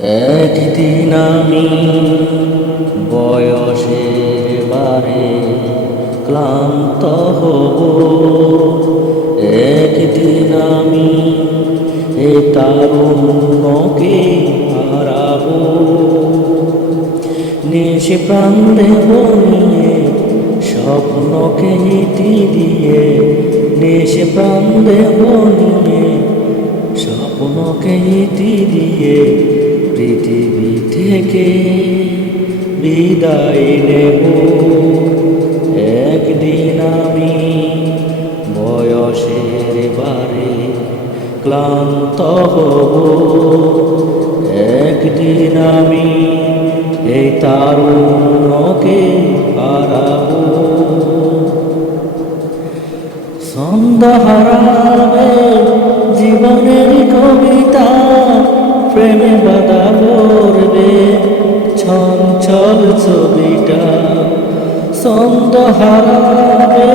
একদিন আমি বয়সের বারে ক্লান্ত হব, একদিন আমি এ তারুণ্যকে হারাব। নিশে প্রাণ দেব নিয়ে স্বপ্নকে ইতি দিয়ে, নিশে প্রাণ দেব নিয়ে স্বপ্নকে ইতি দিয়ে পৃথিবী থেকে বিদায় নেব। একদিন আমি বয়সের বারে ক্লান্ত হব, একদিন আমি এই তারুণ্যকে হারাব। সন্ধ্যা হারাবে জীবনের কবিতা, প্রেমে বাধা পড়বে চঞ্চল ছবিটা। সন্ধ্যা হারাবে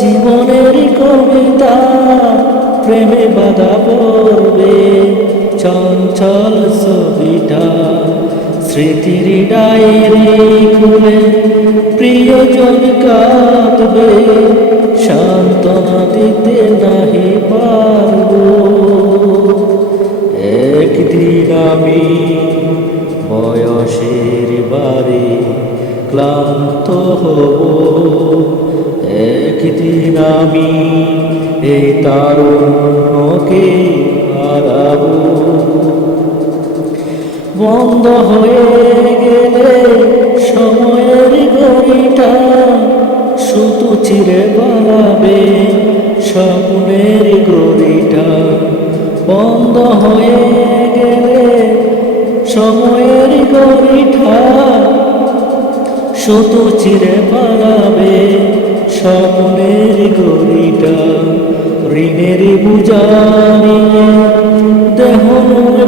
জীবনের কবিতা, প্রেমে বাধা পড়বে চঞ্চল ছবিটা। স্মৃতির ডায়েরি খুলে প্রিয়জন কাঁদবে, সান্ত্বনা দিতে নাহি পারব। একদিন আমি বয়সের বারে ক্লান্ত হব, একদিন আমি এই তারুণ্যকে হারাব। বন্ধ হয়ে গেলে সময়ের ঘড়িটা, শুধু চিরে পালাবে স্বপ্নের ঘড়িটা। বন্ধ হয়ে গেলে সময়ের ঘড়িটা, শুধু চিরে পালাবে স্বপ্নের ঘড়িটা। ঋণের বোঝা নিয়ে দেহ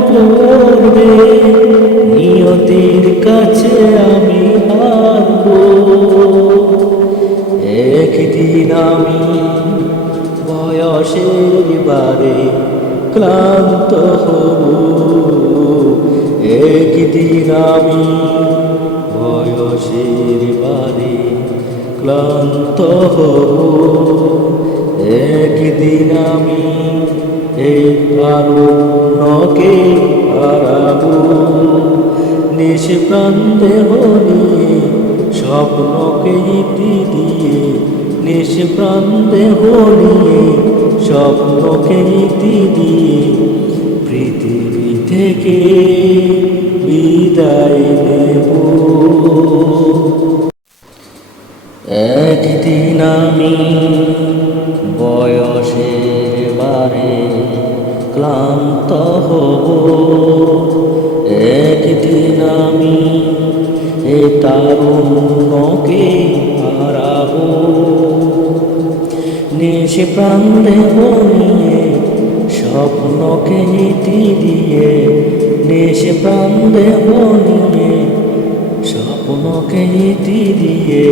পড়বে, নিয়তির কাছে আমি হারব। একদিন আমি বয়সের বারে ক্লান্ত হব, একদিন আমি বয়সের বারে ক্লান্ত হব, একদিন আমি এই তারুণ্যকে হারাব। নিশে প্রাণ দেহ নিয়ে স্বপ্নকে ইতি দিয়ে, নিশে প্রাণ দেহ নিয়ে স্বপ্নকে ইতি দিয়ে পৃথিবী থেকে বিদায় নেব। একদিন আমি বয়সের বারে ক্লান্ত হব, একদিন আমি এ তারুণ্যকে হারাব। নিশে প্রাণ দেব নিয়ে স্বপ্নকে ইতি দিয়ে, নিশে প্রাণ দেব নিয়ে স্বপ্নকে ইতি দিয়ে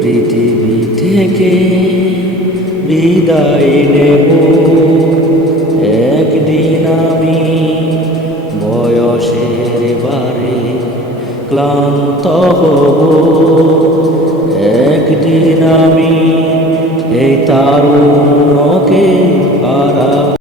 পৃথিবী থেকে বিদায় নেব। একদিন আমি বয়সের বারে ক্লান্ত হব, একদিন আমি এই তারুণ্যকে হারাব।